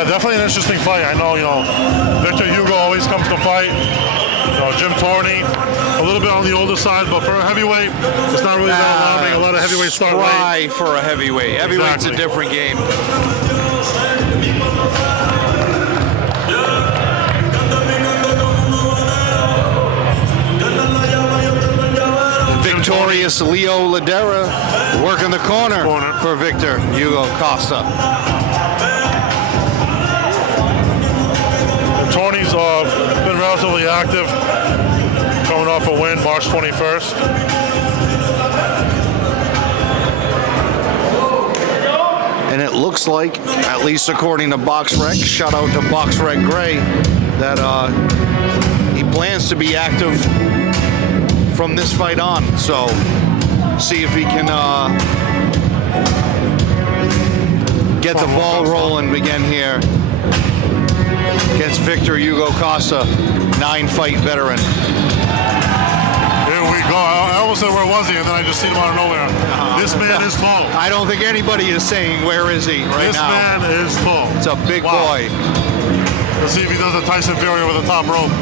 Yeah, definitely an interesting fight. I know, Victor Hugo always comes to fight. Jim Torney, a little bit on the older side, but for a heavyweight, it's not really that alarming. A lot of heavyweights start late. Try for a heavyweight. Heavyweight's a different game. Victorious Leo Ladera working the corner for Victor Hugo Costa. Torney's been relatively active, coming off a win March 21st. And it looks like, at least according to BoxRec, shout out to BoxRec Gray, that he plans to be active from this fight on. So see if he can get the ball rolling again here against Victor Hugo Costa, 9-fight veteran. Here we go. I almost said, where was he? And then I just seen him out of nowhere. This man is tall. I don't think anybody is saying, where is he right now? This man is tall. It's a big boy. Let's see if he does a Tyson Fury over the top rope.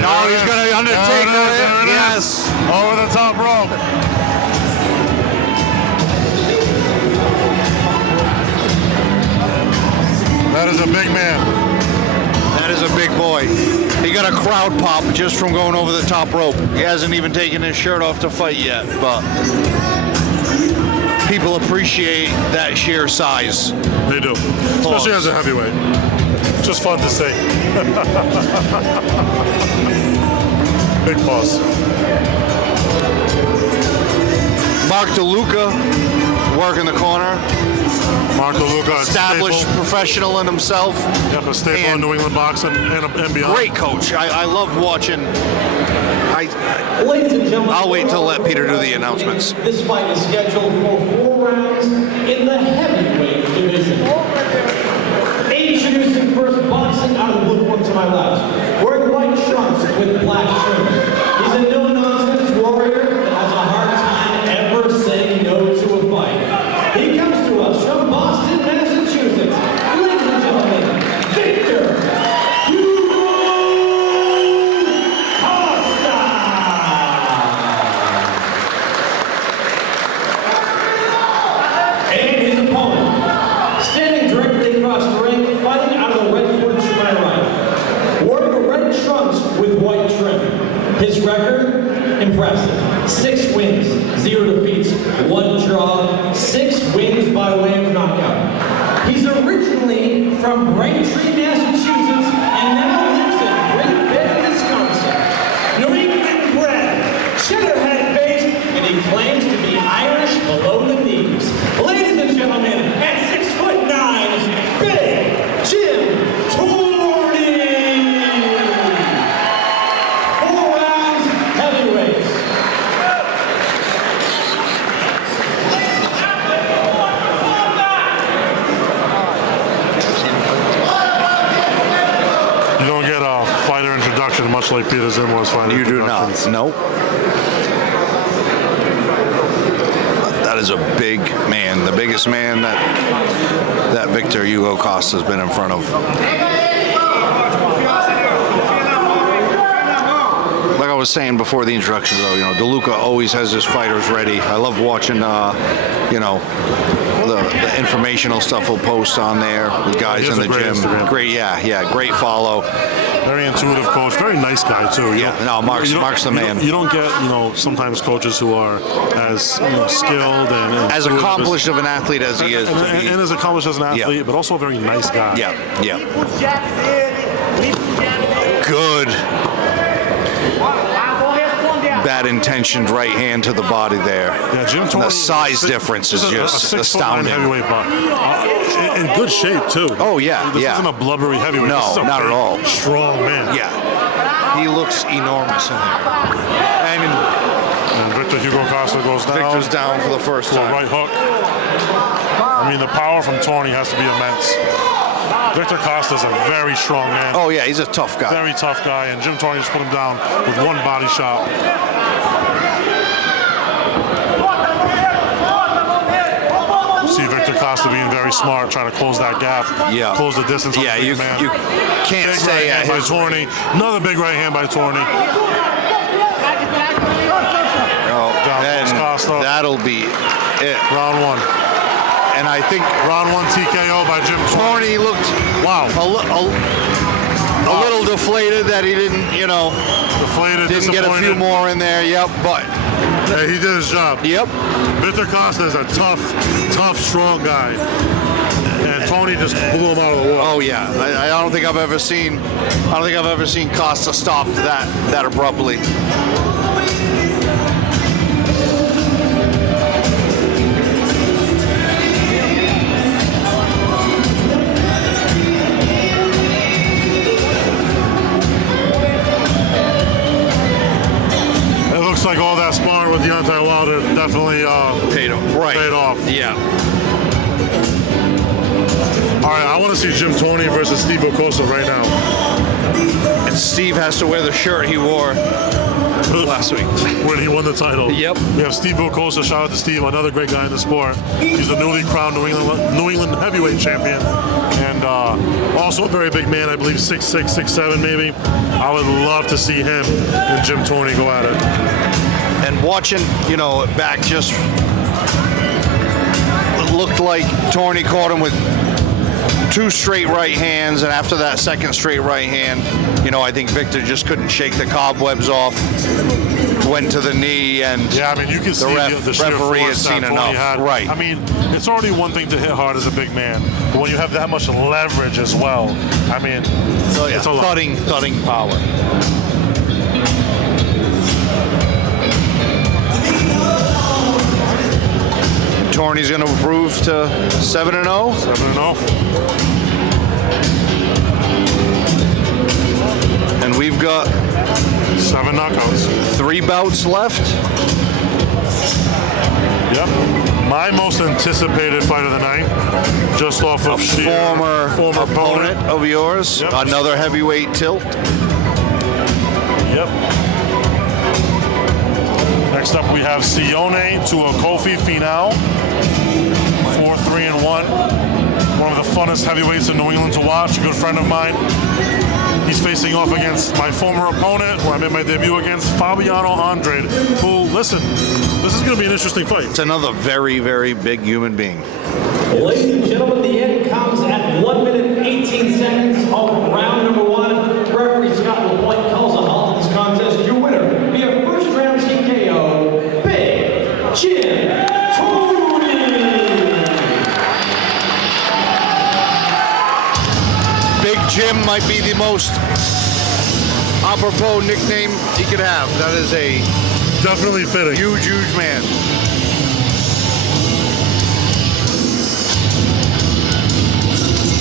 No, he's going to undertake it. Yes. Over the top rope. That is a big man. That is a big boy. He got a crowd pop just from going over the top rope. He hasn't even taken his shirt off to fight yet, but people appreciate that sheer size. They do. Especially as a heavyweight. Just fun to see. Big pause. Mark DeLuca working the corner. Mark DeLuca, established professional in himself. Yep, a staple in New England boxing and beyond. Great coach. I love watching. I'll wait till let Peter do the announcements. This fight is scheduled for 4 rounds in the heavyweight division. Introducing first, boxing out of the blue one to my left. Wearing white trunks with black trim. He's a no-nonsense warrior that has a hard time ever saying no to a fight. He comes to us from Boston, Massachusetts. Ladies and gentlemen, Victor Hugo Costa! And his opponent, standing directly across the ring, fighting out of the red corner to my right. Wearing red trunks with white trim. His record, impressive. 6 wins, 0 defeats, 1 draw, 6 wins by way of knockout. He's originally from Braintree, Massachusetts, and now lives in Great Bend, Wisconsin. New England bred, Cheddarhead based, and he claims to be Irish below the knees. Ladies and gentlemen, at 6'9", Big Jim Torney. 4 rounds, heavyweights. You don't get a fighter introduction much like Peter Zimmer's fighter You do not. Nope. That is a big man, the biggest man that Victor Hugo Costa has been in front of. Like I was saying before the introduction, though, DeLuca always has his fighters ready. I love watching, the informational stuff he'll post on there with guys in the gym. Instagram. Great, great follow. Very intuitive coach, very nice guy too. Mark's the man. You don't get, sometimes coaches who are as skilled and as accomplished of an athlete as he is, and as accomplished as an athlete, but also a very nice guy. Good. Bad intentioned right hand to the body there. Yeah, Jim Torney. The size difference is just astounding. Heavyweight, but in good shape too. Oh yeah, this isn't a blubbery heavyweight. No, this is a not big, at all. Strong man. Yeah, he looks enormous in there. And Victor Hugo Costa goes down. Victor's down for the first time. Right hook. I mean, the power from Torney has to be immense. Victor Costa is a very strong man. Oh yeah, he's a tough guy. Very tough guy, and Jim Torney just put him down with 1 body shot. see Victor Costa being very smart, trying to close that gap, close the distance. Yeah, you can't big say right hand by Torney. Another big right hand by Torney. Costa. That'll be it. Round 1. And I think round 1 TKO by Jim Torney looked a little deflated that he didn't, didn't get a few more in there. Yep, but yeah, he did his job. Yep. Victor Costa is a tough, strong guy, and Torney just blew him out of the water. Oh yeah, I don't think I've ever seen Costa stop that abruptly. Looks like all that sparring with Deontay Wilder definitely paid off. Yeah. All right, I want to see Jim Torney versus Steve Costa right now. And Steve has to wear the shirt he wore last week when he won the title. Yep. We have Steve Costa. Shout out to Steve, another great guy in the sport. He's the newly crowned New England heavyweight champion, and also a very big man. I believe 6'6", 6'7", maybe. I would love to see him and Jim Torney go at it. And watching, back just it looked like Torney caught him with 2 straight right hands, and after that second straight right hand, I think Victor just couldn't shake the cobwebs off. Went to the knee, and yeah, I mean, you can see the referee had seen enough. Right. I mean, it's already one thing to hit hard as a big man, but when you have that much leverage as well, I mean, it's a lot. Thudding power. Torney's going to improve to 7-0. 7-0. And we've got 7 knockouts. 3 bouts left. Yep. My most anticipated fight of the night, just off of former opponent of yours. Yep. Another heavyweight tilt. Yep. Next up, we have Sione to a Kofi Finau. 4-3-1. One of the funnest heavyweights in New England to watch. A good friend of mine. He's facing off against my former opponent, who I made my debut against, Fabiano Andrade, who, listen, this is going to be an interesting fight. It's another very, very big human being. Ladies and gentlemen, the end comes at 1 minute 18 seconds of round number 1. Referee Scott LaPointe calls a halt in this contest. Your winner via first round TKO, Big Jim Torney. Big Jim might be the most apropos nickname he could have. That is a definitely fitting. Huge man.